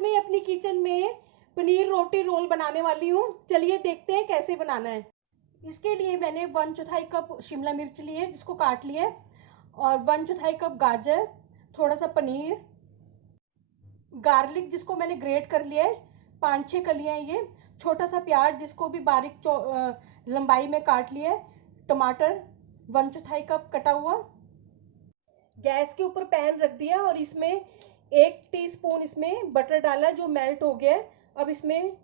मैं अपनी किचन में पनीर रोटी रोल बनाने वाली हूँ। चलिए देखते हैं कैसे बनाना है। इसके लिए मैंने 1/4 कप शिमला मिर्च लिए जिसको काट लिया है, और 1/4 कप गाजर, थोड़ा सा पनीर, गार्लिक जिसको मैंने ग्रेट कर लिया है, 5-6 कलियाँ ये, छोटा सा प्याज जिसको भी बारीक लंबाई में काट लिया है, टमाटर 1/4 कप कटा हुआ। गैस के ऊपर पैन रख दिया और इसमें 1 टीस्पून इसमें बटर डाला जो मेल्ट हो गया है। अब इसमें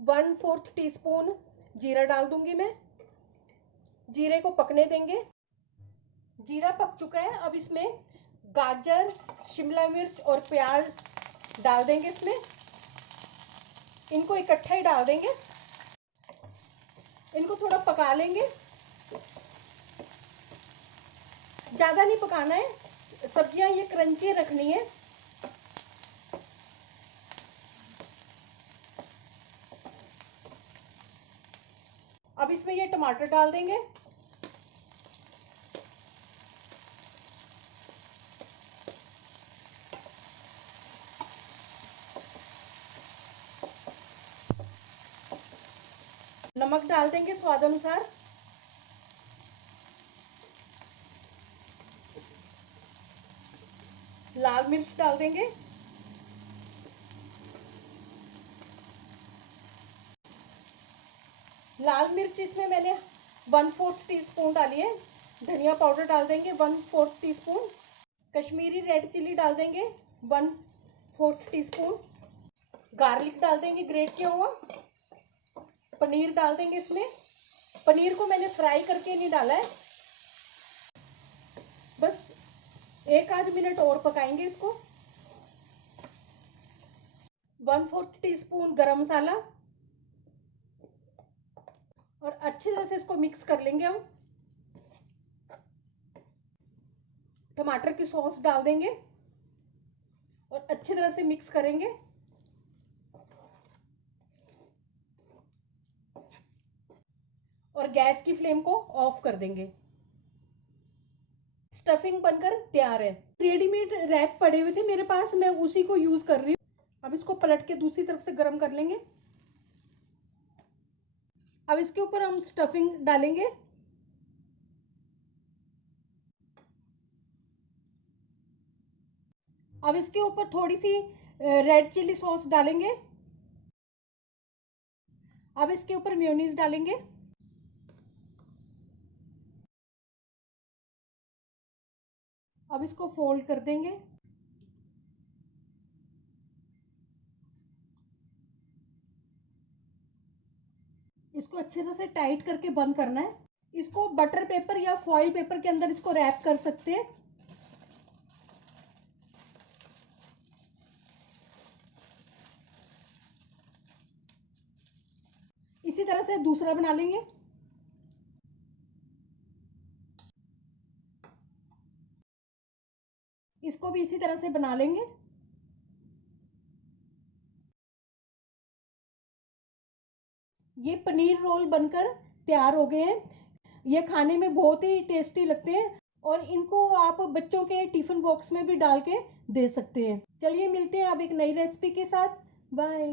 1/4 टीस्पून जीरा डाल दूंगी मैं। जीरे को पकने देंगे। जीरा पक चुका है। अब इसमें गाजर, शिमला मिर्च और प्याज डाल देंगे इसमें। इनको इकट्ठा ही डाल देंगे। इनको थोड़ा पका लेंगे, ज़्यादा नहीं पकाना है, सब्जियां ये क्रंची रखनी है। अब इसमें ये टमाटर डाल देंगे। नमक डाल देंगे स्वाद अनुसार। लाल मिर्च डाल देंगे। लाल मिर्च इसमें मैंने 1/4 टीस्पून डाली है। धनिया पाउडर डाल देंगे 1/4 टीस्पून। कश्मीरी रेड चिली डाल देंगे 1/4 टीस्पून। गार्लिक डाल देंगे ग्रेट किया हुआ। पनीर डाल देंगे इसमें। पनीर को मैंने फ्राई करके नहीं डाला है, बस 1-आध मिनट और पकाएंगे इसको। 1/4 टीस्पून गरम मसाला, और अच्छी तरह से इसको मिक्स कर लेंगे हम। टमाटर की सॉस डाल देंगे और अच्छी तरह से मिक्स करेंगे। और गैस की फ्लेम को ऑफ कर देंगे। स्टफिंग बनकर तैयार है। रेडीमेड रैप पड़े हुए थे मेरे पास, मैं उसी को यूज कर रही हूँ। अब इसको पलट के दूसरी तरफ से गर्म कर लेंगे। अब इसके ऊपर हम स्टफिंग डालेंगे। अब इसके ऊपर थोड़ी सी रेड चिली सॉस डालेंगे। अब इसके ऊपर मेयोनीज डालेंगे। अब इसको फोल्ड कर देंगे। इसको अच्छी तरह से टाइट करके बंद करना है। इसको बटर पेपर या फॉइल पेपर के अंदर इसको रैप कर सकते हैं। इसी तरह से दूसरा बना लेंगे। इसको भी इसी तरह से बना लेंगे। ये पनीर रोल बनकर तैयार हो गए हैं। ये खाने में बहुत ही टेस्टी लगते हैं और इनको आप बच्चों के टिफिन बॉक्स में भी डाल के दे सकते हैं। चलिए मिलते हैं अब एक नई रेसिपी के साथ। बाय।